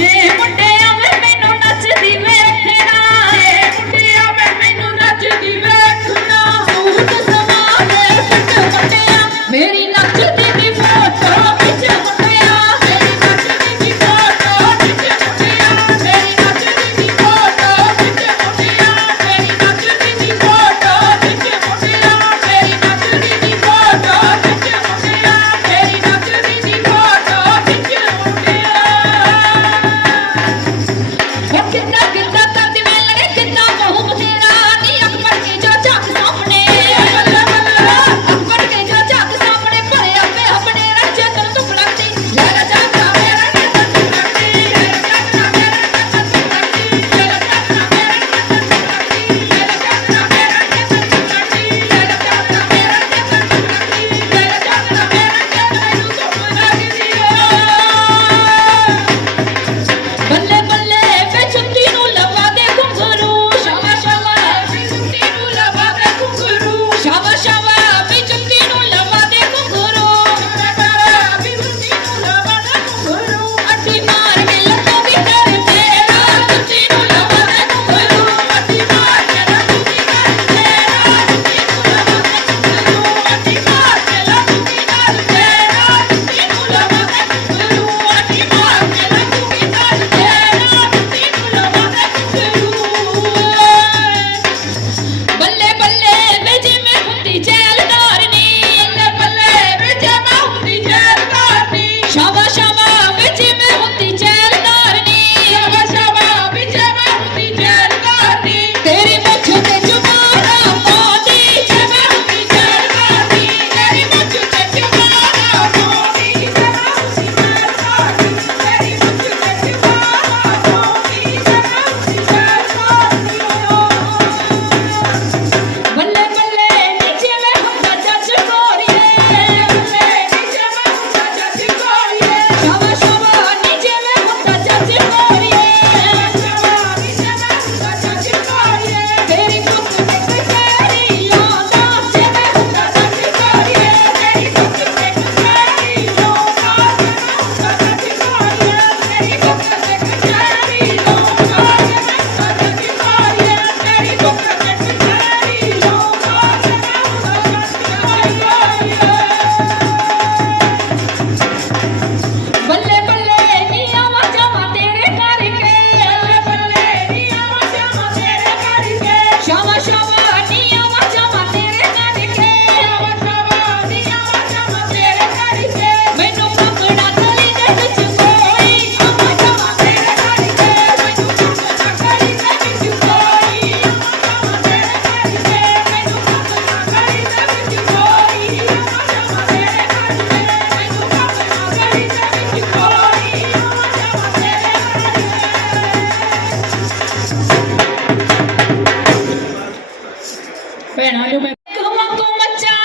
이! ਭੈਣਾਂ ਜੋ ਮੈਂ ਕਮਾ ਕੋ ਮੱਚਾ